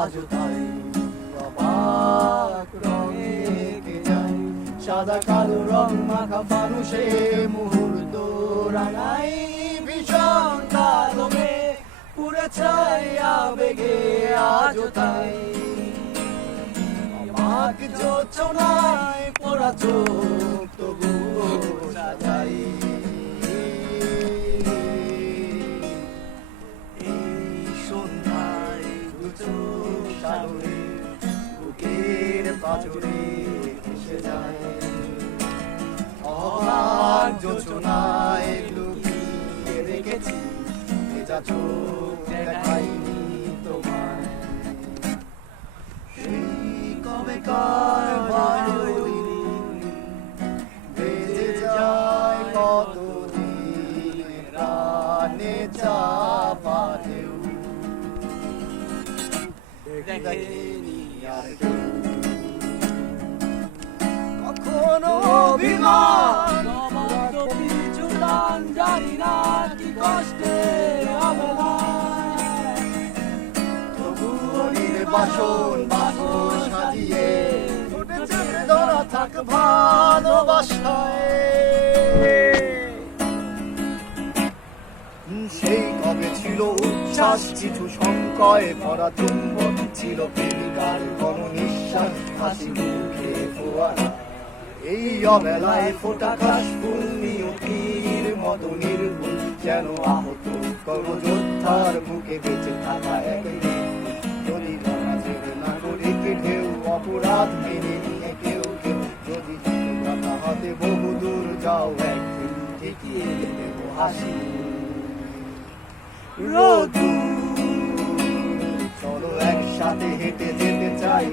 আজও তাই অবাক রঙে এঁকে যায় সাদা কালো রং মাখা ফানুষে মুহূর্ত রাঙাই ভীষণ কালো মেঘ পুরে ছাই আবেগে আজও তাই অবাক জোছনায় পোড়া চোখ তবুও সাজাই বুকের পাঁজরে ভেসে যায় অবাক যোচনায় লুকিয়ে রেখেছি ভেজা চোখ দেখাইনি তোমায় সেই কবেকার ভায়োলিন বেজে যায় কতদিন প্রাণে চাপা ঢেউ দেখেনি আর কখনো অভিমান পিছু টান জানি না কি কষ্টে তবুও নির্বাসন বাসন সাজিয়ে উঠেছে ধরা থাক ভালোবাসায় সেই কবে ছিল উচ্ছ্বাস কিছু সংকয় ভরা চুম্বন ছিল প্রেমিকার ঘন নিঃশ্বাস হাসি মুখে ফোয়ারা এই অবেলায় ফোটা কাশ ফুল নিয়তির মতো নির্ভুল যেন আহত কর্মযোদ্ধার বুকে বেঁচে থাকা এক যদি ধরা ছেড়ে নাগরিক ঢেউ অপরাধ মেনে নিয়ে কেউ কেউ যদি কথা হাতে বহুদূর যাও একদিন ঠেকিয়ে দেব হাসি চলো একসাথে হেঁটে যেতে চাই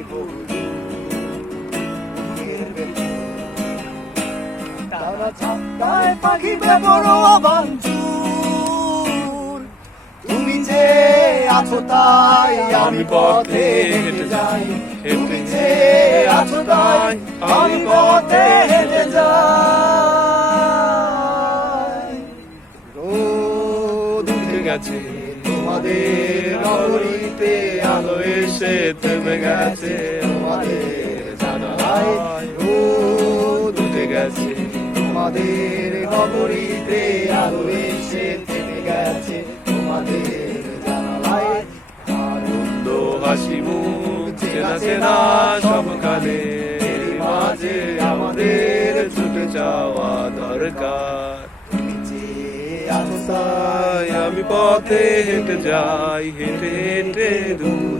তারা ছাপটায় পাখি বেবড় বাঞ্চুর তুমি যে আছো তাই আমি পথে হেঁটে যাই তুমি যে আছো তাই আমি পথে হেঁটে যাই গেছে তোমাদের নগরীতে আলো এসে থেমে গেছে তোমাদের জানালায় রোদ উঠে গেছে তোমাদের নগরীতে আলো এসে থেমে গেছে তোমাদের জানালায় আনন্দ হাসি মুখ চেনা চেনা সবখানে মাঝে আমাদের ছুটে যাওয়া দরকার আমি পথে হেঁটে যাই হেঁটে হেঁটে দূর